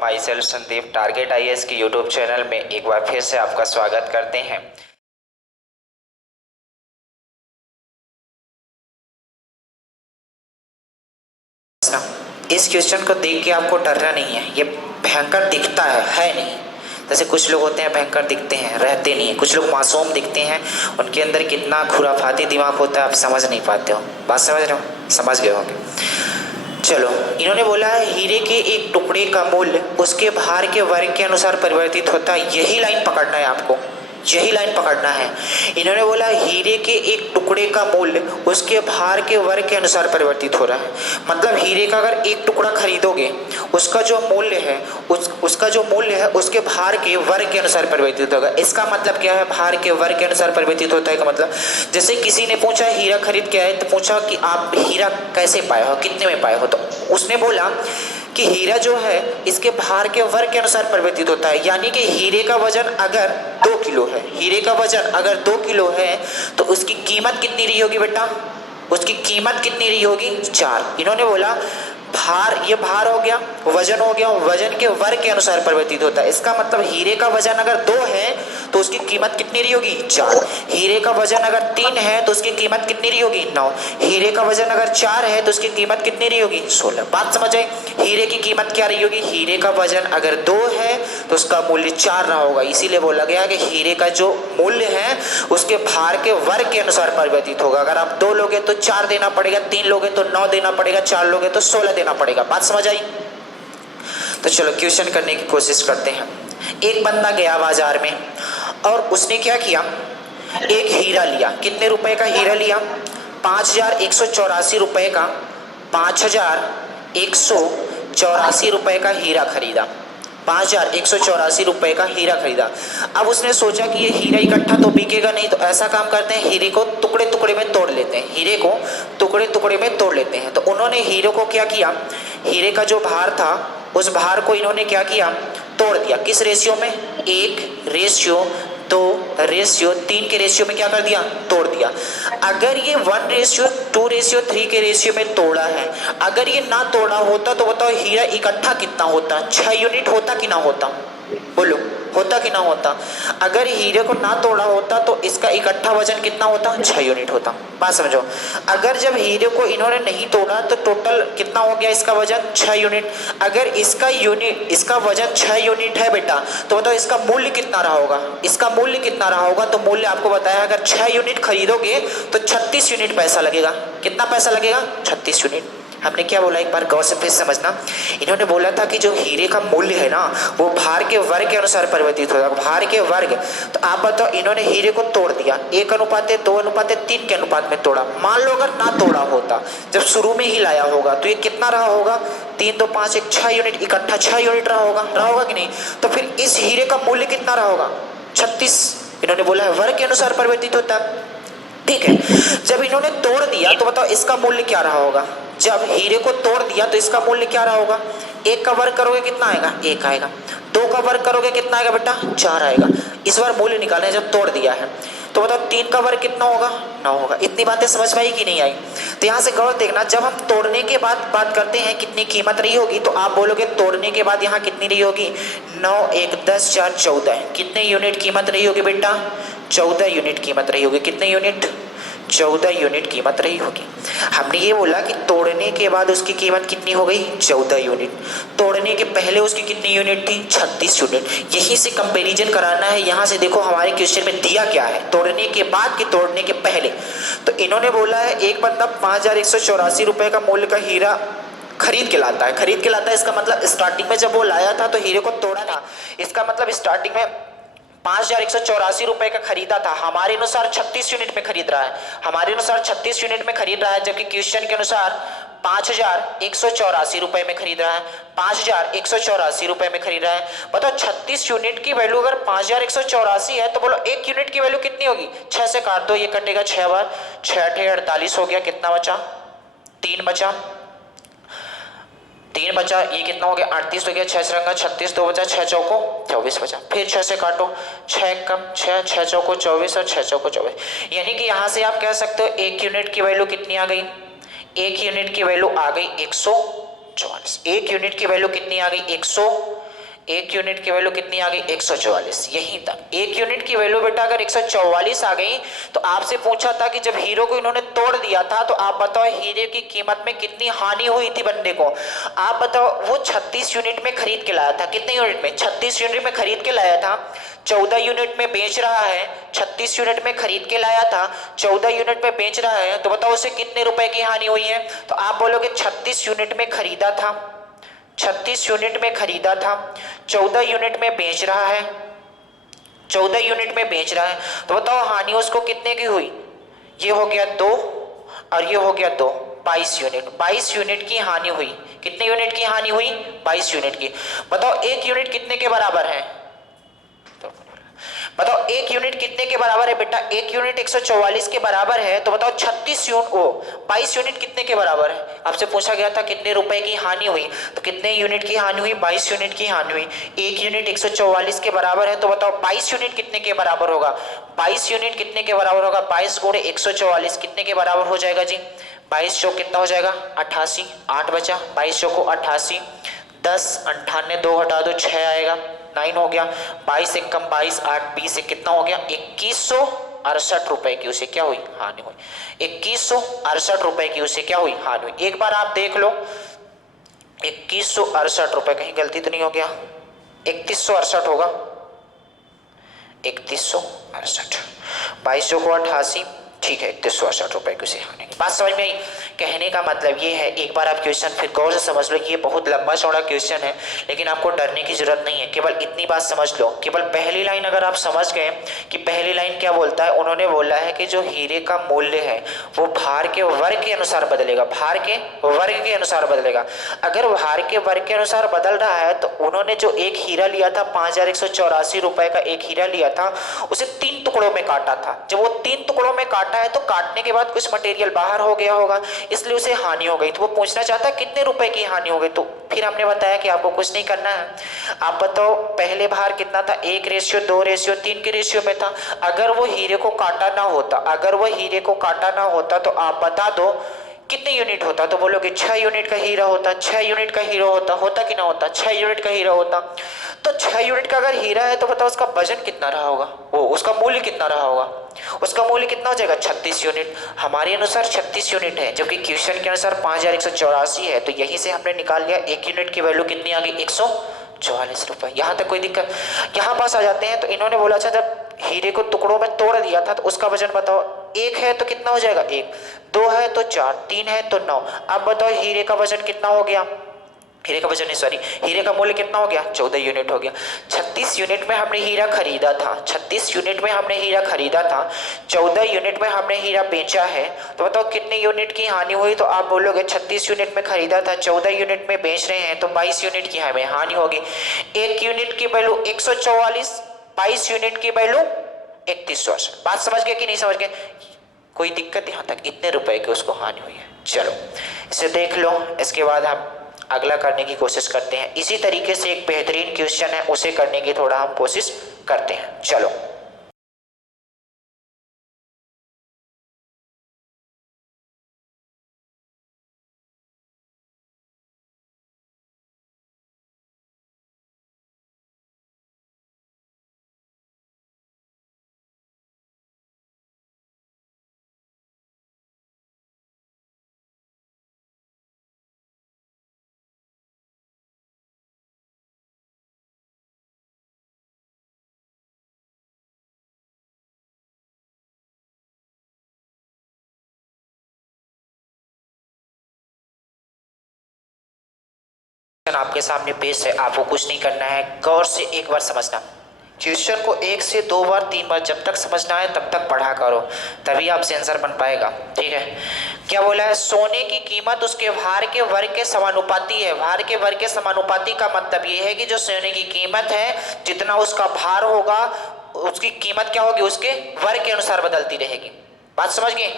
My self Sandeep target IAS के YouTube channel में एक बार फिर से आपका स्वागत करते हैं। इस क्वेश्चन को देख के आपको डरना नहीं है, ये भयंकर दिखता है नहीं। जैसे कुछ लोग होते हैं भयंकर दिखते हैं, रहते नहीं है। कुछ लोग मासूम दिखते हैं, उनके अंदर कितना खुराफाती दिमाग होता है आप समझ नहीं पाते हो। बात समझ रहे हो? समझ गए होंगे। चलो, इन्होंने बोला है हीरे के एक टुकड़े का मूल्य उसके भार के वर्ग के अनुसार परिवर्तित होता है। यही लाइन पकड़ना है आपको, यही लाइन पकड़ना है। इन्होंने बोला हीरे के एक टुकड़े का मूल्य उसके भार के वर्ग के अनुसार परिवर्तित हो रहा है। मतलब हीरे का अगर एक टुकड़ा खरीदोगे, उसका जो मूल्य है उसका जो मूल्य है उसके भार के वर्ग के अनुसार परिवर्तित होगा। इसका मतलब क्या है? भार के वर्ग के अनुसार परिवर्तित होता है का मतलब, जैसे किसी ने पूछा हीरा खरीद के आए तो पूछा कि आप हीरा कैसे पाए हो, कितने में पाए हो, तो उसने बोला कि हीरा जो है इसके भार के वर्ग के अनुसार परिवर्तित होता है। यानी कि हीरे का वजन अगर 2 किलो है, हीरे का वजन अगर 2 किलो है तो उसकी कीमत कितनी रही होगी बेटा? उसकी कीमत कितनी रही होगी? 4। इन्होंने बोला भार, ये भार हो गया, वजन हो गया, वजन के वर्ग के अनुसार परिवर्तित होता है। इसका मतलब हीरे का वजन अगर 2 है तो उसकी कीमत कितनी रही होगी? 4। हीरे का वजन अगर 3 है तो उसकी कीमत कितनी रही होगी? 9। हीरे का वजन अगर 4 है तो उसकी कीमत कितनी रही होगी? 16। बात समझ आए? हीरे की कीमत क्या रही होगी? हीरे का वजन अगर 2 है तो उसका मूल्य 4 रहा होगा। इसीलिए बोला गया कि हीरे का जो मूल्य है उसके भार के वर्ग के अनुसार परिवर्तित होगा। अगर आप 2 लोगे तो 4 देना पड़ेगा, 3 लोगे तो 9 देना पड़ेगा, 4 लोगे तो 16 देना पड़ेगा। बात समझ आई? तो चलो क्वेश्चन करने की कोशिश करते हैं। एक बंदा गया बाजार में और उसने क्या किया, एक हीरा लिया। कितने रुपए का हीरा लिया? 5184 रुपए का, 5184 रुपए का हीरा खरीदा। 5184 रुपए का हीरा खरीदा। अब उसने सोचा कि ये हीरा इकट्ठा तो बिकेगा नहीं, तो ऐसा काम करते हैं हीरे को टुकड़े टुकड़े में तोड़ लेते हैं, हीरे को टुकड़े टुकड़े में तोड़ लेते हैं। तो उन्होंने हीरे को क्या किया, हीरे का जो भार था उस भार को इन्होंने क्या किया, तोड़ दिया। किस रेशियो में? 1:2:3 के रेशियो में क्या कर दिया? तोड़ दिया। अगर ये 1:2:3 के रेशियो में तोड़ा है, अगर ये ना तोड़ा होता तो बताओ हीरा इकट्ठा कितना होता? 6 यूनिट होता कि ना होता? बोलो, होता कि ना होता? अगर हीरे को ना तोड़ा होता तो इसका इकट्ठा वजन कितना होता? 6 यूनिट होता। बात समझो। अगर जब हीरे को इन्होंने नहीं तोड़ा तो टोटल कितना हो गया इसका वजन? 6 यूनिट। अगर इसका वजन 6 यूनिट है बेटा, तो बताओ इसका मूल्य कितना रहा होगा? इसका मूल्य कितना रहा होगा? तो मूल्य आपको बताया, अगर 6 यूनिट खरीदोगे तो 36 यूनिट पैसा लगेगा। कितना पैसा लगेगा? 36 यूनिट। हमने क्या बोला, एक बार गौर से फिर समझना। इन्होंने बोला था कि जो हीरे का मूल्य है ना वो भार के वर्ग के अनुसार परिवर्तित होगा। भार के वर्ग, तो आप बताओ इन्होंने हीरे को तोड़ दिया, 1:2:3 के अनुपात में तोड़ा। मान लो अगर ना तोड़ा होता, जब शुरू में ही लाया होगा, तो ये कितना रहा होगा? 3 2 5 1 6 यूनिट, इकट्ठा 6 यूनिट रहा होगा कि नहीं? तो फिर इस हीरे का मूल्य कितना रहा होगा? 36। इन्होंने बोला है वर्ग के अनुसार परिवर्तित होता है। ठीक है, जब इन्होंने तोड़ दिया तो बताओ इसका मूल्य क्या रहा होगा? जब हीरे को तोड़ दिया तो इसका मूल्य क्या रहा होगा? 1 का वर्ग करोगे कितना आएगा? 1 आएगा। 2 का वर्ग करोगे कितना आएगा बेटा? 4 आएगा। इस बार मूल्य निकालना जब तोड़ दिया है तो बताओ 3 का वर्ग कितना होगा? 9 होगा। इतनी बातें समझ में आई कि नहीं आई? तो यहाँ से गौर देखना, जब हम तोड़ने के बाद बात करते हैं कितनी कीमत रही होगी, तो आप बोलोगे तोड़ने के बाद यहाँ कितनी रही होगी? 9 1 10 4 14। कितने यूनिट कीमत रही होगी बेटा? 14 यूनिट कीमत रही होगी। कितने यूनिट? 14 यूनिट कीमत रही होगी। हमने ये बोला कि तोड़ने के बाद उसकी कीमत कितनी हो गई? 14 यूनिट। तोड़ने के पहले उसकी कितनी यूनिट थी? 36 यूनिट। यहीं से कंपैरिजन कराना है। यहाँ से देखो हमारे क्वेश्चन में दिया क्या है, तोड़ने के बाद कि तोड़ने के पहले। तो इन्होंने बोला है एक बंदा 5184 रुपए का मूल्य का हीरा खरीद के लाता है। खरीद के लाता है, इसका मतलब स्टार्टिंग में जब वो लाया था तो हीरे को तोड़ा था। इसका मतलब स्टार्टिंग में 5184 रुपए का खरीदा था, हमारे अनुसार 36 यूनिट में खरीद रहा है। हमारे अनुसार 36 यूनिट में खरीद रहा है, जबकि क्वेश्चन के अनुसार 5184 रुपए में खरीद रहा है। 5184 रुपए में खरीद रहा है। बताओ 36 यूनिट की वैल्यू अगर 5184 है तो बोलो 1 यूनिट की वैल्यू कितनी होगी? 6 से काट दो, ये कटेगा 6 बार, 6 8 48 हो गया। कितना बचा? 3 बचा। 3 बचा, ये कितना हो गया? 38 हो गया। 6 से रंगा 36, 2 बचा, 6 चौको 24 बचा। फिर 6 से काटो, 6 कम 6, 6 चौको 24 और 6 चौको 24। यानी कि यहाँ से आप कह सकते हो 1 यूनिट की वैल्यू कितनी आ गई? 1 यूनिट की वैल्यू आ गई 144। 1 यूनिट की वैल्यू कितनी आ गई? 144। एक यूनिट की वैल्यू कितनी आ गई 144, यहीं तक। एक यूनिट की वैल्यू बेटा अगर 144 आ गई तो आपसे पूछा था कि जब हीरो को इन्होंने तोड़ दिया था तो आप बताओ हीरे की कीमत में कितनी हानि हुई थी बंदे को। आप बताओ वो 36 यूनिट में खरीद के लाया था, कितने यूनिट में 36 यूनिट में खरीद के लाया था, 14 यूनिट में बेच रहा है। 36 यूनिट में खरीद के लाया था, 14 यूनिट में बेच रहा है, तो बताओ उसे कितने रुपए की हानि हुई है। तो आप बोलोगे 36 यूनिट में खरीदा था, 36 यूनिट में खरीदा था, 14 यूनिट में बेच रहा है, 14 यूनिट में बेच रहा है, तो बताओ हानि उसको कितने की हुई। ये हो गया 2 और ये हो गया 2, 22 यूनिट। 22 यूनिट की हानि हुई। कितने यूनिट की हानि हुई 22 यूनिट की। बताओ एक यूनिट कितने के बराबर है, बताओ एक यूनिट कितने के बराबर है बेटा। एक यूनिट 144 के बराबर है, तो बताओ 36 यूनिट 22 यूनिट कितने के बराबर है। आपसे पूछा गया था कितने रुपए की हानि हुई, तो कितने यूनिट की हानि हुई 22 यूनिट की हानि हुई। एक यूनिट 144 के बराबर है, तो बताओ 22 यूनिट कितने के बराबर होगा। 22 यूनिट कितने के बराबर होगा, 22 गुणे 144 कितने के बराबर हो जाएगा जी। 22 चौक कितना हो जाएगा 88, 8 बचा, 22 चौक 88, 10 98 2 हटा दो 6 आएगा, 9 हो गया। 22 एक कम 22, 8 20 से कितना हो गया 2168 रुपए की उसे क्या हुई हानि हुई। 2168 रुपए की उसे क्या हुई हानि हुई। एक बार आप देख लो 2168 रुपए, कहीं गलती तो नहीं हो गया, 3168 होगा, 3168, 22 को 88, ठीक है 3168 रुपए की उसे हानि। बात समझ में आई। कहने का मतलब ये है, एक बार आप क्वेश्चन फिर गौर से समझ लो। ये बहुत लंबा चौड़ा क्वेश्चन है, लेकिन आपको डरने की जरूरत नहीं है। केवल इतनी बात समझ लो, केवल पहली लाइन अगर आप समझ गए कि पहली लाइन क्या बोलता है। उन्होंने बोला है कि जो हीरे का मूल्य है वो भार के वर्ग के अनुसार बदलेगा, भार के वर्ग के अनुसार बदलेगा। अगर भार के वर्ग के अनुसार बदल रहा है तो उन्होंने जो एक हीरा लिया था 5184 रुपए का एक हीरा लिया था, उसे 3 टुकड़ों में काटा था। जब वो 3 टुकड़ों में काटा है तो काटने के बाद कुछ मटेरियल बाहर हो गया होगा, इसलिए उसे हानि हो गई। तो वो पूछना चाहता है कितने रुपए की हानि हो गई। तो फिर हमने बताया कि आपको कुछ नहीं करना है। आप बताओ पहले भार कितना था 1:2:3 के रेशियो में था। अगर वो हीरे को काटा ना होता, अगर वो हीरे को काटा ना होता तो आप बता दो कितने यूनिट होता। तो बोलोगे 6 यूनिट का हीरा होता, 6 यूनिट का हीरा होता, होता कि ना होता 6 यूनिट का हीरा होता। तो 6 यूनिट का अगर हीरा है तो बताओ उसका वजन कितना रहा होगा, वो उसका मूल्य कितना रहा होगा। उसका मूल्य कितना हो जाएगा 36 यूनिट। हमारे अनुसार 36 यूनिट है, जबकि क्वेश्चन के अनुसार 5184 है। तो यहीं से हमने निकाल लिया एक यूनिट की वैल्यू कितनी आ गई 144 रुपए। यहाँ तक कोई दिक्कत। यहाँ पास आ जाते हैं तो इन्होंने बोला अच्छा जब हीरे को टुकड़ों में तोड़ दिया था तो उसका वजन बताओ। 1 है तो कितना हो जाएगा 1, 2 है तो 4, 3 है तो 9। अब बताओ हीरे का वजन कितना हो गया, हीरे का वजन नहीं सॉरी हीरे का मूल्य कितना हो गया 14 यूनिट हो गया। 36 यूनिट में हमने हीरा खरीदा था, 36 यूनिट में हमने हीरा खरीदा था, 14 यूनिट में हमने हीरा बेचा है। तो बताओ कितने यूनिट की हानि हुई। तो आप बोलोगे 36 यूनिट में खरीदा था, 14 यूनिट में बेच रहे हैं, तो 22 यूनिट की हमें हानि होगी। एक यूनिट की वैल्यू 144, 22 यूनिट की वैल्यू 3168। बात समझ गए कि नहीं समझ गए, कोई दिक्कत यहाँ तक, इतने रुपए की उसको हानि हुई है। चलो इसे देख लो, इसके बाद हम अगला करने की कोशिश करते हैं। इसी तरीके से एक बेहतरीन क्वेश्चन है, उसे करने की थोड़ा हम कोशिश करते हैं। चलो आपके सामने पेश है, आपको कुछ नहीं करना है, गौर से एक बार समझना। क्वेश्चन को 1 से 2 बार 3 बार जब तक समझना है तब तक पढ़ा करो, तभी आपसे आंसर बन पाएगा। ठीक है, क्या बोला है, सोने की कीमत उसके भार के वर्ग के समानुपाती है। भार के वर्ग के समानुपाती का मतलब ये है कि जो सोने की कीमत है जितना उसका भार होगा उसकी कीमत क्या होगी उसके वर्ग के अनुसार बदलती रहेगी। बात समझ गए।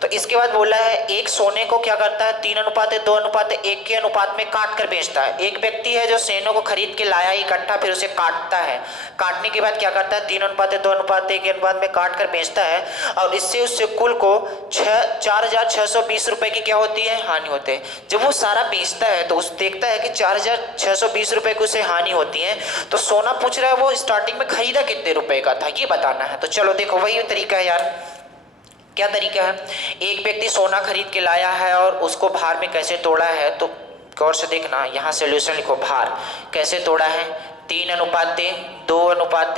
तो इसके बाद बोला है एक सोने को क्या करता है 3:2:1 के अनुपात में काट कर बेचता है। एक व्यक्ति है जो सोने को खरीद के लाया इकट्ठा, फिर उसे काटता है, काटने के बाद क्या करता है 3:2:1 के अनुपात में काट कर बेचता है, और इससे उससे कुल को 4,620 रुपए की क्या होती है, हानि होती है। जब वो सारा बेचता है तो उस देखता है कि 4,620 रुपए की उसे हानि होती है, तो सोना पूछ रहा है वो स्टार्टिंग में खरीदा कितने रुपए का था ये बताना है। तो चलो देखो वही तरीका है यार। क्या तरीका है, एक व्यक्ति सोना खरीद के लाया है और उसको भार में कैसे तोड़ा है, तो गौर से देखना, यहाँ सोल्यूशन लिखो। भार कैसे तोड़ा है, 3:2:1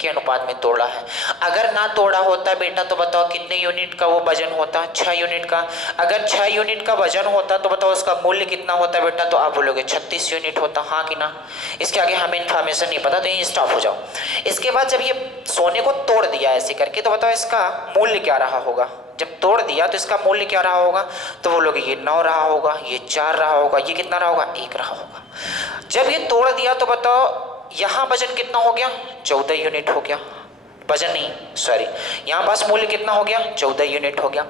के अनुपात में तोड़ा है। अगर ना तोड़ा होता बेटा तो बताओ कितने यूनिट का वो वजन होता, 6 यूनिट का। अगर 6 यूनिट का वजन होता तो बताओ उसका मूल्य कितना होता बेटा, तो आप बोलोगे 36 यूनिट होता, हाँ कि ना। इसके आगे हमें इन्फॉर्मेशन नहीं पता तो यहीं स्टॉप हो जाओ। इसके बाद जब ये सोने को तोड़ दिया ऐसे करके, तो बताओ इसका मूल्य क्या रहा होगा। जब तोड़ दिया तो इसका मूल्य क्या रहा होगा, तो बोलोगे ये 9 रहा होगा, ये 4 रहा होगा, ये कितना रहा होगा, 1 रहा होगा। जब ये तोड़ दिया तो बताओ यहाँ वजन कितना हो गया, 14 यूनिट हो गया। वजन नहीं सॉरी, यहाँ पास मूल्य कितना हो गया, 14 यूनिट हो गया।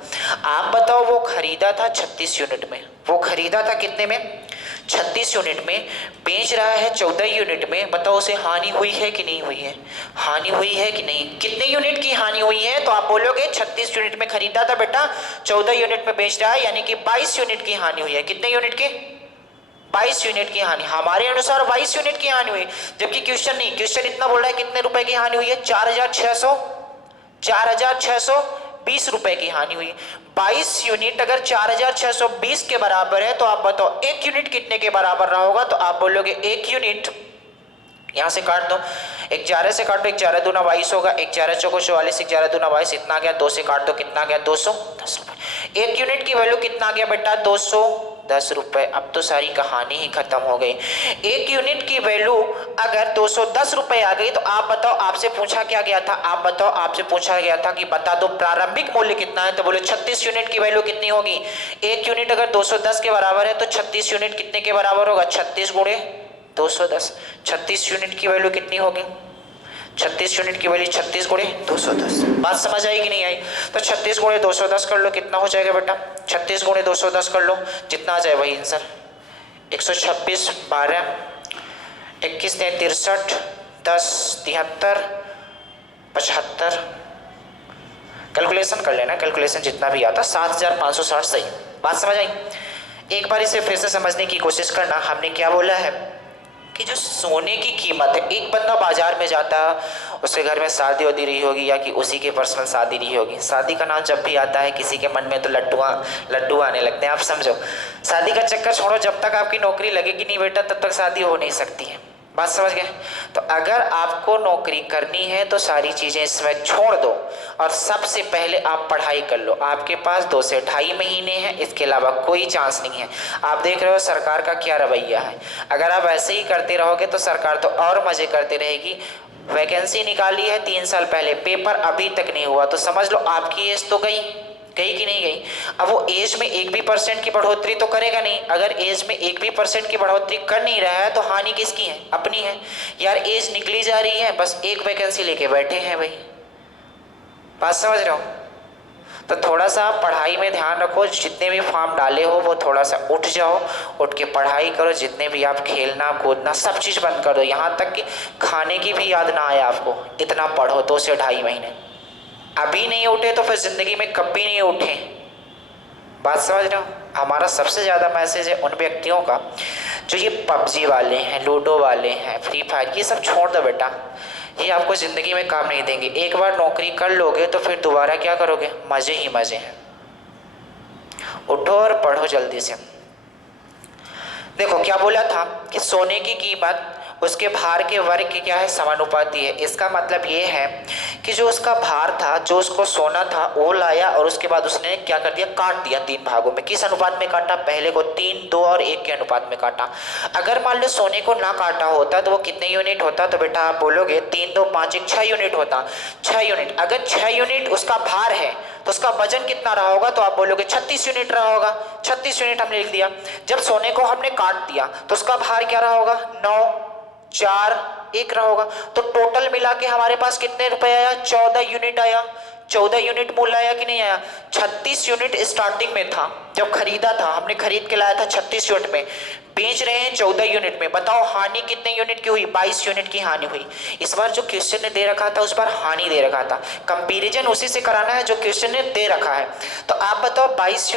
आप बताओ वो खरीदा था 36 यूनिट में, वो खरीदा था कितने में, 36 यूनिट में, बेच रहा है 14 यूनिट में। बताओ उसे हानि हुई है कि नहीं हुई है, हानि हुई है कि नहीं। कितने यूनिट की हानि हुई है, तो आप बोलोगे 36 यूनिट में खरीदा था बेटा, 14 यूनिट में बेच रहा है, यानी कि 22 यूनिट की हानि हुई है। कितने यूनिट की, 22 यूनिट की हानि। हमारे अनुसार 22 यूनिट की हानि हुई, जबकि क्वेश्चन नहीं, क्वेश्चन इतना बोल रहा है कितने रुपए की हानि हुई है, 4,620 रुपए की हानि हुई। 22 यूनिट अगर 4,620 के बराबर है तो आप बताओ एक यूनिट कितने के बराबर रहा होगा, तो आप बोलोगे एक यूनिट, यहां से काट दो, 11 से काटो, 11 दूना 22 होगा, 11 चौको 44, 11 दूना 22, इतना आ गया, 2 से काट दो, कितना आ गया, 210 रुपए। एक यूनिट की वैल्यू कितना आ गया बेटा, 210 रुपए। अब तो सारी कहानी ही खत्म हो गई। एक यूनिट की वैल्यू अगर 210 रुपए आ गई, तो आप बताओ आपसे पूछा क्या गया था, आप बताओ आपसे पूछा गया था कि बता दो प्रारंभिक मूल्य कितना है, तो बोले 36 यूनिट की वैल्यू कितनी होगी। एक यूनिट अगर 210 के बराबर है तो 36 यूनिट कितने के बराबर होगा, 36 गुणे 210। 36 यूनिट की वैल्यू कितनी होगी, 36 यूनिट की वैल्यू 36 गुणे 210। बात समझ आई कि नहीं आई, तो 36 गुणे 210 कर लो, कितना हो जाएगा बेटा, 36 गुणे 210 कर लो, जितना आ जाए वही आंसर, 126, 12, 21 ने 63, 10, 73, 75, कैलकुलेशन कर लेना, कैलकुलेशन जितना भी आता, 7,560 सही। बात समझ आई। एक बार इसे फिर से समझने की कोशिश करना। हमने क्या बोला है कि जो सोने की कीमत है, एक बंदा बाजार में जाता, उसके घर में शादी होती रही होगी या कि उसी के पर्सनल शादी रही होगी। शादी का नाम जब भी आता है किसी के मन में तो लड्डू आने लगते हैं। आप समझो, शादी का चक्कर छोड़ो, जब तक आपकी नौकरी लगेगी नहीं बेटा तब तक शादी हो नहीं सकती है। बात समझ गए। तो अगर आपको नौकरी करनी है तो सारी चीज़ें इसमें छोड़ दो और सबसे पहले आप पढ़ाई कर लो। आपके पास 2 से 2.5 महीने हैं, इसके अलावा कोई चांस नहीं है। आप देख रहे हो सरकार का क्या रवैया है। अगर आप ऐसे ही करते रहोगे तो सरकार तो और मज़े करती रहेगी। वैकेंसी निकाली है 3 साल पहले, पेपर अभी तक नहीं हुआ, तो समझ लो आपकी एज तो गई कि नहीं गई। अब वो एज में 1 भी % की बढ़ोतरी तो करेगा नहीं। अगर एज में 1 भी % की बढ़ोतरी कर नहीं रहा है तो हानि किसकी है, अपनी है। यार एज निकली जा रही है, बस एक वैकेंसी लेके बैठे हैं भाई। बात समझ रहे हो। तो थोड़ा सा पढ़ाई में ध्यान रखो, जितने भी फॉर्म डाले हो वो थोड़ा सा उठ जाओ, उठ के पढ़ाई करो। जितने भी आप खेलना कूदना सब चीज़ बंद कर दो, यहाँ तक कि खाने की भी याद ना आए आपको। इतना पढ़ो 2 से 2.5 महीने। अभी नहीं उठे तो फिर जिंदगी में कभी नहीं उठे। बात समझ रहे हो। हमारा सबसे ज़्यादा मैसेज है उन व्यक्तियों का जो ये पबजी वाले हैं, लूडो वाले हैं, फ्री फायर, ये सब छोड़ दो बेटा, ये आपको ज़िंदगी में काम नहीं देंगे। एक बार नौकरी कर लोगे तो फिर दोबारा क्या करोगे, मज़े ही मज़े हैं। उठो और पढ़ो जल्दी से। देखो क्या बोला था कि सोने की कीमत उसके भार के वर्ग की क्या है, समानुपाती है। इसका मतलब ये है कि जो उसका भार था, जो उसको सोना था वो लाया और उसके बाद उसने क्या कर दिया, काट दिया 3 भागों में। किस अनुपात में काटा, पहले को 3, 2 और 1 के अनुपात में काटा। अगर मान लो सोने को ना काटा होता तो वो कितने यूनिट होता, तो बेटा आप बोलोगे 3, 2, 5, 6 यूनिट होता। 6 यूनिट, अगर 6 यूनिट उसका भार है तो उसका वजन कितना रहा होगा, तो आप बोलोगे 36 यूनिट रहा होगा। 36 यूनिट हमने लिख दिया। जब सोने को हमने काट दिया तो उसका भार क्या रहा होगा, 9, 4, 1 रहा होगा। तो टोटल मिला के हमारे पास कितने रुपए आया, 14 यूनिट आया। 14 यूनिट मूल्य आया कि नहीं आया? 36 यूनिट स्टार्टिंग में था, जब खरीदा था हमने, खरीद के लाया था 36 यूनिट में, बेच रहे हैं 14 यूनिट में। बताओ हानि कितने यूनिट की हुई? 22 यूनिट की हानि हुई। इस बार जो क्वेश्चन ने दे रखा था उस बार हानि दे रखा था, कंपैरिजन उसी से कराना है जो क्वेश्चन ने दे रखा है। तो आप बताओ 22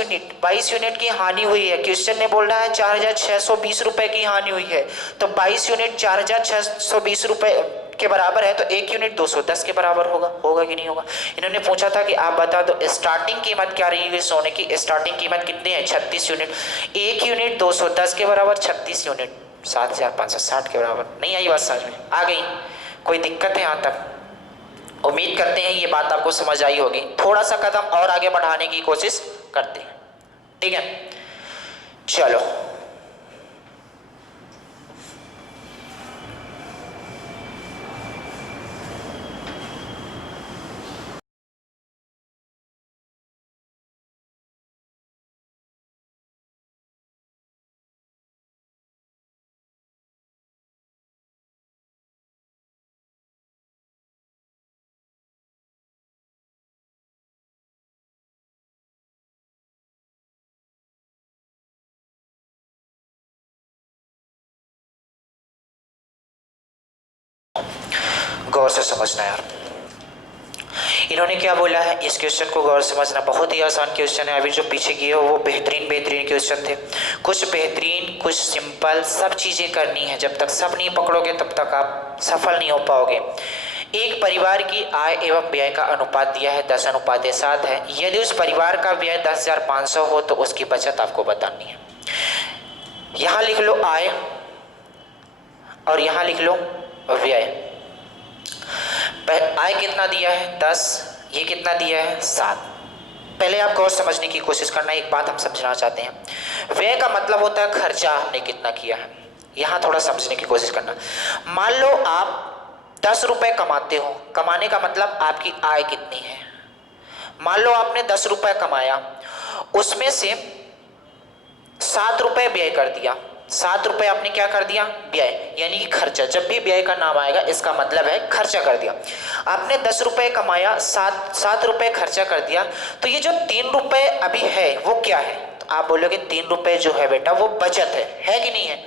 यूनिट की हानि हुई है, क्वेश्चन ने बोल रहा है 4620 रुपए की हानि हुई है, तो 22 यूनिट 4620 रुपए के बराबर है, तो एक यूनिट 210 के बराबर होगा कि नहीं होगा? इन्होंने पूछा था कि आप बता दो स्टार्टिंग कीमत क्या रही है सोने की, स्टार्टिंग कीमत कितनी है? 36 यूनिट, एक यूनिट 210 के बराबर, 36 यूनिट 7560 के बराबर। नहीं आई बात समझ में? आ गई? कोई दिक्कत है यहाँ तक? उम्मीद करते हैं ये बात आपको समझ आई होगी। थोड़ा सा कदम और आगे बढ़ाने की कोशिश करते हैं, ठीक है? चलो गौर से समझना यार, इन्होंने क्या बोला है, इस क्वेश्चन को गौर से समझना। बहुत ही आसान क्वेश्चन है, अभी जो पीछे किए हो वो बेहतरीन क्वेश्चन थे, कुछ बेहतरीन कुछ सिंपल, सब चीज़ें करनी है। जब तक सब नहीं पकड़ोगे तब तक आप सफल नहीं हो पाओगे। एक परिवार की आय एवं व्यय का अनुपात दिया है 10:7 है। यदि उस परिवार का व्यय 10,500 हो तो उसकी बचत आपको बतानी है। यहाँ लिख लो आय और यहाँ लिख लो व्यय। आय कितना दिया है? 10, ये कितना दिया है? 7। पहले आप गौर समझने की कोशिश करना, एक बात हम समझना चाहते हैं। व्यय का मतलब होता है खर्चा हमने कितना किया है, यहाँ थोड़ा समझने की कोशिश करना। मान लो आप 10 रुपए कमाते हो, कमाने का मतलब आपकी आय कितनी है। मान लो आपने 10 रुपए कमाया, उसमें से 7 रुपए व्यय कर दिया। 7 रुपए आपने क्या कर दिया? व्यय, यानी कि खर्चा। जब भी व्यय का नाम आएगा इसका मतलब है खर्चा कर दिया। आपने 10 रुपए कमाया, 7 रुपए खर्चा कर दिया, तो ये जो 3 रुपए अभी है वो क्या है? तो आप बोलोगे 3 रुपए जो है बेटा वो बचत है कि नहीं है?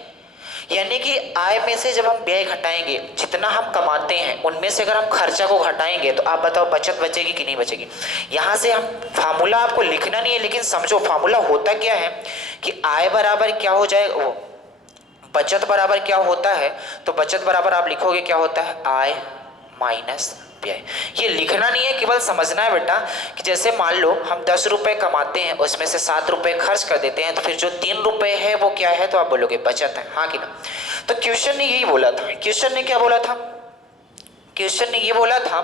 यानी कि आय में से जब हम व्यय घटाएंगे, जितना हम कमाते हैं उनमें से अगर हम खर्चा को घटाएंगे तो आप बताओ बचत बचेगी कि नहीं बचेगी? यहाँ से हम फार्मूला आपको लिखना नहीं है, लेकिन समझो फार्मूला होता क्या है कि आय बराबर क्या हो जाएगा, वो बचत बराबर क्या होता है, तो बचत बराबर आप लिखोगे क्या होता है? आय माइनस व्यय। ये लिखना नहीं है, केवल समझना है बेटा कि जैसे मान लो हम 10 रुपए कमाते हैं, उसमें से 7 रुपए खर्च कर देते हैं, तो फिर जो 3 रुपए है वो क्या है? तो आप बोलोगे बचत है, हाँ कि ना? तो क्वेश्चन ने यही बोला था। क्वेश्चन ने क्या बोला था? क्वेश्चन ने ये बोला था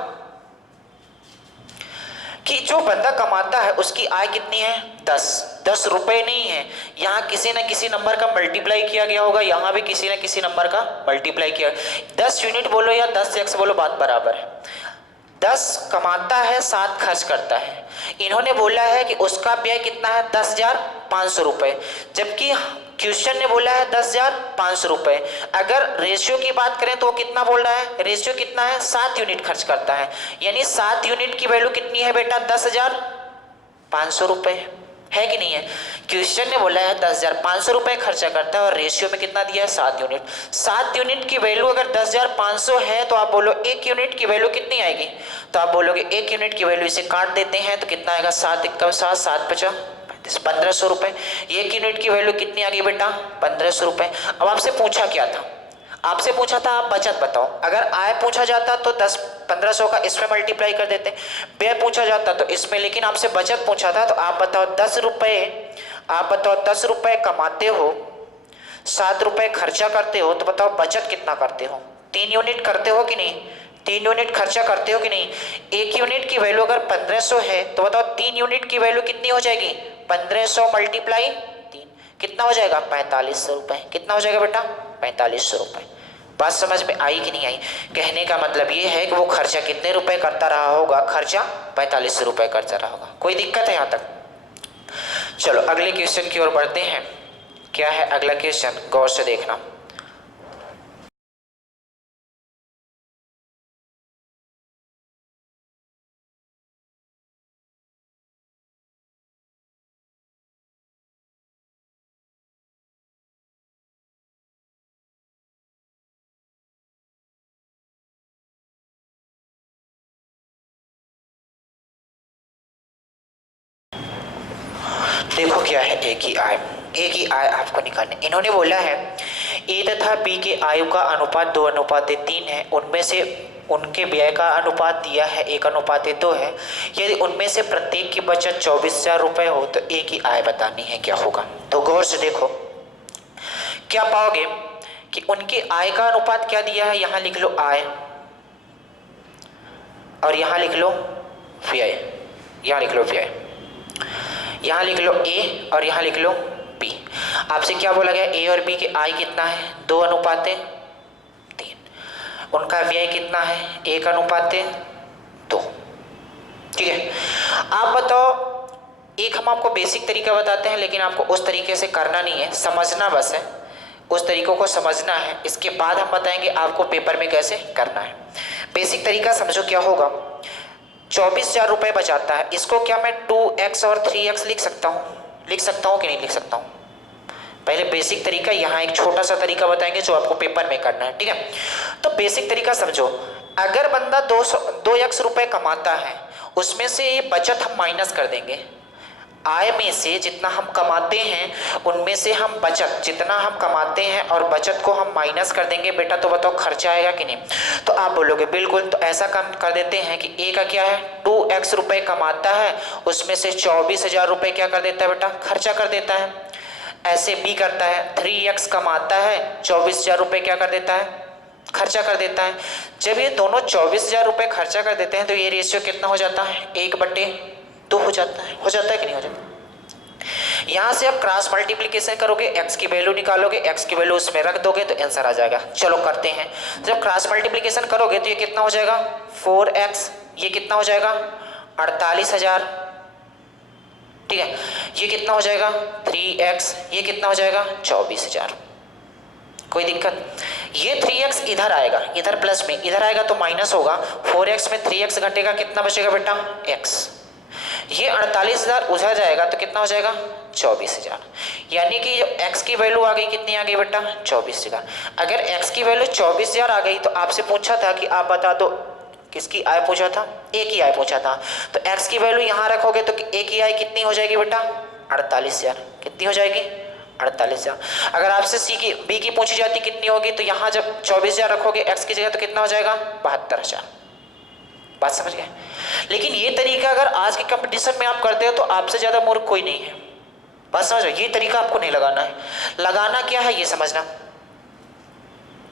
कि जो बंदा कमाता है उसकी आय कितनी है? 10 रुपए नहीं है, यहाँ किसी न किसी नंबर का मल्टीप्लाई किया गया होगा, यहाँ भी किसी न किसी नंबर का मल्टीप्लाई किया। 10 यूनिट बोलो या 10 एक्स बोलो, बात बराबर है। 10 कमाता है, 7 खर्च करता है। इन्होंने बोला है कि उसका व्यय कितना है? 10,500 रुपए, जबकि क्वेश्चन ने बोला है 10,500 रुपए। अगर रेशियो की बात करें तो वो कितना बोल रहा है? रेशियो कितना है? 7 यूनिट खर्च करता है, यानी 7 यूनिट की वैल्यू कितनी है बेटा? 10,500 रुपए है कि नहीं है? क्वेश्चन ने बोला है 10,500 रुपए खर्चा करता है और रेशियो में कितना दिया है? 7 यूनिट। 7 यूनिट की वैल्यू अगर 10,500 है तो आप बोलो 1 यूनिट की वैल्यू कितनी आएगी? तो आप बोलोगे 1 यूनिट की वैल्यू इसे काट देते हैं तो कितना आएगा? 7 × 7 7 × 5 1500 रुपए। 1 यूनिट की वैल्यू कितनी आ गई बेटा? 1500 रुपए। अब आपसे पूछा क्या था? आपसे पूछा था आप बचत बताओ। अगर आय पूछा जाता तो 1500 का इसमें मल्टीप्लाई कर देते, व्यय पूछा जाता तो इसमें, लेकिन आपसे बचत पूछा था। तो आप बताओ 10 रुपए, आप बताओ 10 रुपए कमाते हो, 7 रुपए खर्चा करते हो, तो बताओ बचत कितना करते हो? 3 यूनिट करते हो कि नहीं? 3 यूनिट खर्चा करते हो कि नहीं? 1 यूनिट की वैल्यू अगर 1500 है तो बताओ 3 यूनिट की वैल्यू कितनी हो जाएगी? 1500 मल्टीप्लाई 3 कितना हो जाएगा? 4500 रुपए। कितना हो जाएगा बेटा? 4500 रुपए। बात समझ में आई कि नहीं आई? कहने का मतलब ये है कि वो खर्चा कितने रुपए करता रहा होगा? खर्चा 4500 रुपए करता रहा होगा। कोई दिक्कत है यहाँ तक? चलो अगले क्वेश्चन की ओर बढ़ते हैं। क्या है अगला क्वेश्चन? गौर से देखना। गया है ए की आय। ए की आय आपको निकालनी। इन्होंने बोला है ए तथा बी के आयु का अनुपात 2:3 है, उनमें से उनके व्यय का अनुपात दिया है 1:2 है। यदि उनमें से प्रत्येक की बचत 24,000 रुपये हो तो ए की आय बतानी है क्या होगा। तो गौर से देखो क्या पाओगे कि उनकी आय का अनुपात क्या दिया है, यहां लिख लो आय और यहां लिख लो व्यय, यहां लिख लो व्यय, यहां लिख लो ए और यहां लिख लो बी। आपसे क्या बोला गया, ए और बी की आय कितना है 2:3, उनका व्यय कितना है 1:2। ठीक है, आप बताओ, एक हम आपको बेसिक तरीका बताते हैं लेकिन आपको उस तरीके से करना नहीं है, समझना बस है, उस तरीकों को समझना है। इसके बाद हम बताएंगे आपको पेपर में कैसे करना है। बेसिक तरीका समझो क्या होगा। 24,000 रुपये बचाता है, इसको क्या मैं 2x और 3x लिख सकता हूँ, लिख सकता हूँ कि नहीं लिख सकता हूँ। पहले बेसिक तरीका, यहाँ एक छोटा सा तरीका बताएंगे जो आपको पेपर में करना है। ठीक है, तो बेसिक तरीका समझो। अगर बंदा 2x रुपये कमाता है, उसमें से ये बचत हम माइनस कर देंगे। आय में से जितना हम कमाते हैं उनमें से हम बचत, जितना हम कमाते हैं और बचत को हम माइनस कर देंगे। बेटा तो बताओ खर्चा आएगा कि नहीं। तो आप बोलोगे बिल्कुल। तो ऐसा काम कर देते हैं कि ए का क्या है 2x रुपये कमाता है, उसमें से 24,000 रुपये क्या कर देता है बेटा, खर्चा कर देता है। ऐसे बी करता है 3x कमाता है, 24,000 रुपये क्या कर देता है, खर्चा कर देता है। जब ये दोनों 24,000 रुपये खर्चा कर देते हैं तो ये रेशियो कितना हो जाता है 1/2 हो जाता है। हो जाता है कि नहीं हो जाता। यहां से आप क्रॉस मल्टीप्लिकेशन करोगे, x की वैल्यू निकालोगे, x की वैल्यू उसमें रख दोगे तो आंसर आ जाएगा। चलो करते हैं। जब क्रॉस मल्टीप्लिकेशन करोगे तो ये कितना हो जाएगा 4x, ये कितना हो जाएगा 48,000। ठीक है, ये कितना हो जाएगा 3x, ये कितना हो जाएगा 24,000। कोई दिक्कत। ये 3x इधर आएगा, इधर प्लस में, इधर आएगा तो माइनस होगा। 4x में 3x घटेगा, कितना बचेगा बेटा x। ये 48,000 उधर जाएगा तो कितना हो जाएगा 24,000। यानी कि x की वैल्यू आ गई, कितनी आ गई बेटा 24,000। अगर x की वैल्यू 24,000 आ गई तो आपसे पूछा था कि आप बता दो किसकी आय पूछा था, a की आय पूछा था। तो x की वैल्यू यहाँ रखोगे तो a की आय कितनी हो जाएगी बेटा 48,000। कितनी हो जाएगी 48,000। अगर आपसे c की b की पूछी जाती कितनी होगी तो यहाँ जब 24,000 रखोगे x की जगह तो कितना हो जाएगा 72,000। बात समझ गए। लेकिन ये तरीका अगर आज के कंपटीशन में आप करते हो तो आपसे ज्यादा मूर्ख कोई नहीं है। बात समझ रहे हो, ये तरीका आपको नहीं लगाना है। लगाना क्या है ये समझना।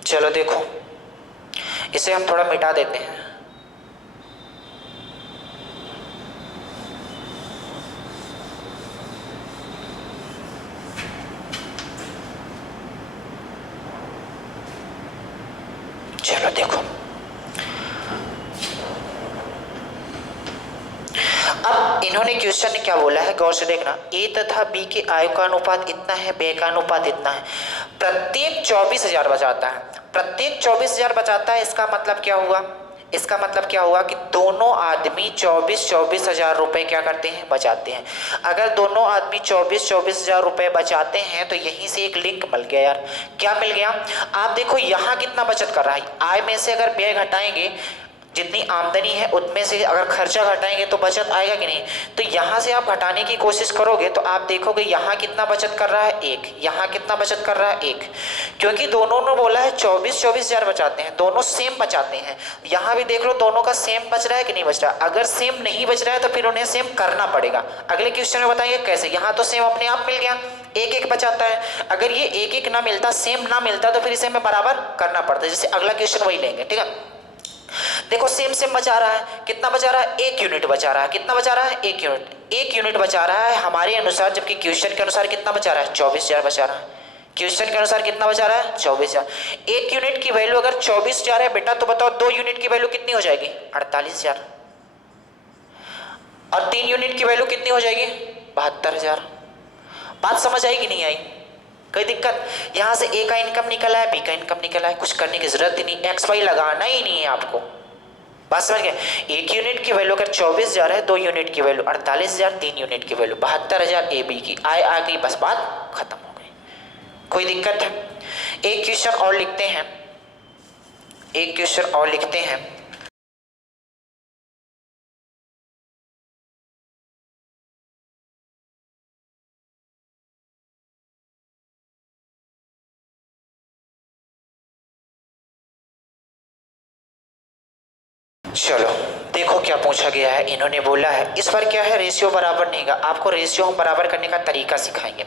चलो देखो, इसे हम थोड़ा मिटा देते हैं। चलो देखो, अब इन्होंने क्वेश्चन ने क्या बोला है, गौर से देखना। ए तथा बी के आयु का अनुपात इतना है, व्यय का अनुपात इतना है। प्रत्येक 24,000 बचाता है, प्रत्येक 24,000 बचाता है। इसका मतलब क्या हुआ, इसका मतलब क्या हुआ कि दोनों आदमी 24,000 रुपए क्या करते हैं बचाते हैं। अगर दोनों आदमी 24,000 रुपए बचाते हैं तो यहीं से एक लिंक मिल गया यार। क्या मिल गया, आप देखो यहाँ कितना बचत कर रहा है। आय में से अगर व्यय घटाएंगे, जितनी आमदनी है उनमें से अगर खर्चा घटाएंगे तो बचत आएगा कि नहीं। तो यहाँ से आप घटाने की कोशिश करोगे तो आप देखोगे यहाँ कितना बचत कर रहा है 1, यहाँ कितना बचत कर रहा है 1। क्योंकि दोनों ने बोला है 24,000 बचाते हैं, दोनों सेम बचाते हैं। यहाँ भी देख लो दोनों का सेम बच रहा है कि नहीं बच रहा। अगर सेम नहीं बच रहा है तो फिर उन्हें सेम करना पड़ेगा। अगले क्वेश्चन में बताएंगे कैसे। यहाँ तो सेम अपने आप मिल गया, 1-1 बचाता है। अगर ये 1-1 ना मिलता, सेम ना मिलता तो फिर इसे हमें बराबर करना पड़ता। जैसे अगला क्वेश्चन वही लेंगे। ठीक है, देखो सेम सेम बचा रहा है, कितना बचा रहा है 1 यूनिट बचा रहा है। कितना बचा रहा है 1 यूनिट, 1 यूनिट बचा रहा है हमारे अनुसार। जबकि क्वेश्चन के अनुसार कितना बचा रहा है 24,000 बचा रहा है। क्वेश्चन के अनुसार कितना बचा रहा है 24,000। 1 यूनिट की वैल्यू अगर 24,000 है बेटा तो बताओ 2 यूनिट की वैल्यू कितनी हो जाएगी 48,000। और 3 यूनिट की वैल्यू कितनी हो जाएगी 72,000। बात समझ आई कि नहीं आई, कोई दिक्कत। यहां से ए का इनकम निकला है, बी का इनकम निकला है, कुछ करने की जरूरत ही नहीं, एक्स वाई लगाना ही नहीं है आपको। बात समझ गए। 1 यूनिट की वैल्यू अगर 24,000 है, 2 यूनिट की वैल्यू 48,000, 3 यूनिट की वैल्यू 72,000। ए बी की आय आ गई, बस बात खत्म हो गई। कोई दिक्कत है। एक क्वेश्चन और लिखते हैं, एक क्वेश्चन और लिखते हैं। चलो देखो क्या पूछा गया है। इन्होंने बोला है इस बार क्या है, रेशियो बराबर नहीं है, आपको रेशियो हम बराबर करने का तरीका सिखाएंगे।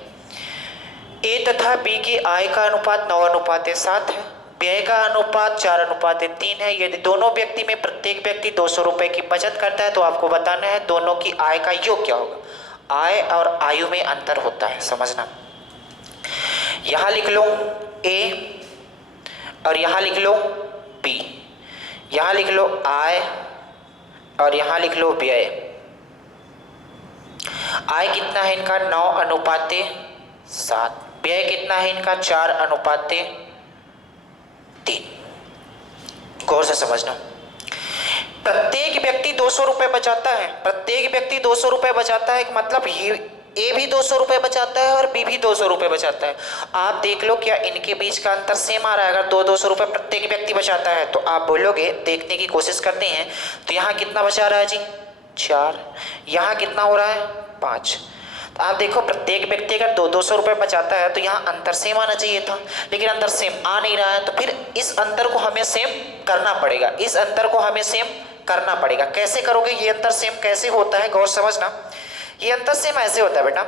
ए तथा बी की आय का अनुपात 9:7 है, व्यय का अनुपात 4:3 है। यदि दोनों व्यक्ति में प्रत्येक व्यक्ति 200 रुपए की बचत करता है तो आपको बताना है दोनों की आय का योग क्या होगा। आय और आयु में अंतर होता है, समझना। यहां लिख लो ए और यहां लिख लो बी, यहां लिख लो आय और यहां लिख लो व्यय। आय कितना है इनका 9:7, व्यय कितना है इनका 4:3। गौर से समझना। प्रत्येक व्यक्ति 200 रुपए बचाता है, प्रत्येक व्यक्ति 200 रुपए बचाता है, मतलब ए भी 200 रुपए बचाता है और बी भी 200 रुपए बचाता है। आप देख लो क्या इनके बीच का अंतर सेम आ रहा है। अगर 200 रुपए प्रत्येक व्यक्ति बचाता है तो आप बोलोगे, देखने की कोशिश करते हैं तो यहाँ कितना बचा रहा है जी 4, यहाँ कितना हो रहा है 5। तो आप देखो प्रत्येक व्यक्ति अगर 200 रुपए बचाता है तो यहाँ अंतर सेम आना चाहिए था, लेकिन अंतर सेम आ नहीं रहा है। तो फिर इस अंतर को हमें सेम करना पड़ेगा, इस अंतर को हमें सेम करना पड़ेगा। कैसे करोगे ये अंतर सेम कैसे होता है, गौर समझना। ये अंतर सेम ऐसे होता है बेटा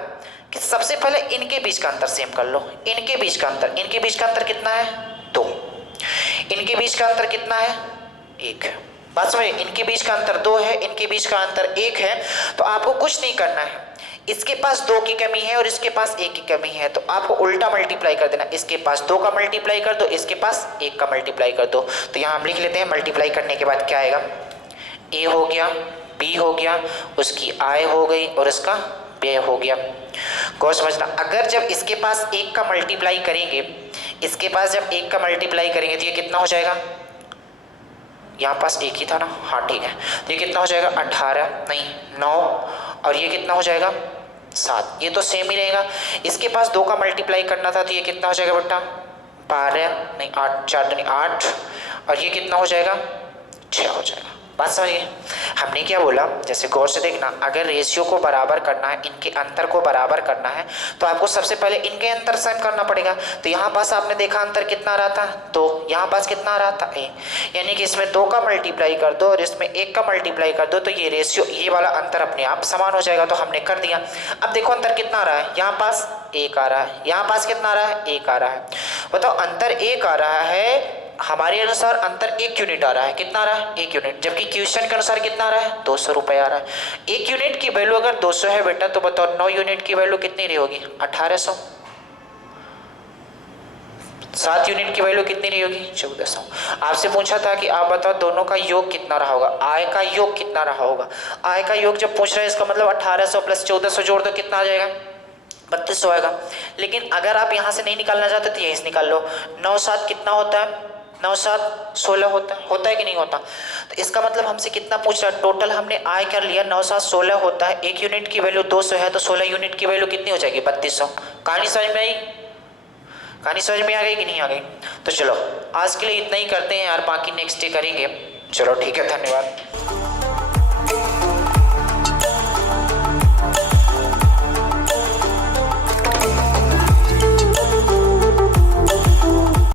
कि सबसे पहले इनके बीच का अंतर सेम कर लो। इनके बीच का अंतर, इनके बीच का अंतर कितना है 2, इनके बीच का अंतर कितना है 1। बात समझिए, इनके बीच का अंतर 2 है, इनके बीच का अंतर 1 है। तो आपको कुछ नहीं करना है, इसके पास 2 की कमी है और इसके पास 1 की कमी है, तो आपको उल्टा मल्टीप्लाई कर देना। इसके पास 2 का मल्टीप्लाई कर दो, इसके पास 1 का मल्टीप्लाई कर दो। तो यहाँ हम लिख लेते हैं मल्टीप्लाई करने के बाद क्या आएगा, ए हो गया, बी हो गया, उसकी आय हो गई और इसका व्यय हो गया। गौर समझना। अगर जब इसके पास 1 का मल्टीप्लाई करेंगे, इसके पास जब 1 का मल्टीप्लाई करेंगे तो ये कितना हो जाएगा, यहाँ पास 1 ही था ना, हाँ ठीक है। तो ये कितना हो जाएगा 18 नहीं 9 और ये कितना हो जाएगा 7। ये तो सेम ही रहेगा। इसके पास 2 का मल्टीप्लाई करना था तो ये कितना हो जाएगा बेटा 12 नहीं 8, 4 नहीं 8 और ये कितना हो जाएगा 6 हो जाएगा। बात समझिए, हमने क्या बोला, जैसे गौर से देखना, अगर रेशियो को बराबर करना है, इनके अंतर को बराबर करना है तो आपको सबसे पहले इनके अंतर सेम करना पड़ेगा। तो यहाँ पास आपने देखा अंतर कितना आ रहा था 2, यहाँ पास कितना आ रहा था 1, यानी कि इसमें 2 का मल्टीप्लाई कर दो और इसमें 1 का मल्टीप्लाई कर दो तो ये रेशियो, ये वाला अंतर अपने आप समान हो जाएगा। तो हमने कर दिया। अब देखो अंतर कितना आ रहा है, यहाँ पास 1 आ रहा है, यहाँ पास कितना आ रहा है 1 आ रहा है। बताओ अंतर 1 आ रहा है, हमारे अनुसार अंतर 1 यूनिट आ रहा है। कितना आ रहा है 1 यूनिट, जबकि क्वेश्चन के अनुसार कितना आ रहा है 200 रुपए आ रहा है। 1 यूनिट की वैल्यू अगर 200 है बेटा तो बताओ 9 यूनिट की वैल्यू कितनी रही होगी 1800, 7 यूनिट की वैल्यू कितनी रही होगी 1400। आपसे पूछा था कि आप बताओ दोनों का योग कितना रहा होगा, आय का योग कितना रहा होगा। आय का योग जब पूछ रहे हैं इसका मतलब 1800 प्लस 1400 जोड़ दो कितना आ जाएगा 3200 आएगा। लेकिन अगर आप यहाँ से नहीं निकालना चाहते तो यहीं से निकाल लो। 9 7 कितना होता है 9 7 16 होता है कि नहीं होता। तो इसका मतलब हमसे कितना पूछ रहा है, टोटल हमने आय कर लिया 9 7 16 होता है। 1 यूनिट की वैल्यू 200 है तो 16 यूनिट की वैल्यू कितनी हो जाएगी 3200। कहानी समझ में आई, कहानी समझ में आ गई कि नहीं आ गई। तो चलो आज के लिए इतना ही करते हैं यार, बाकी नेक्स्ट डे करेंगे। चलो ठीक है, धन्यवाद।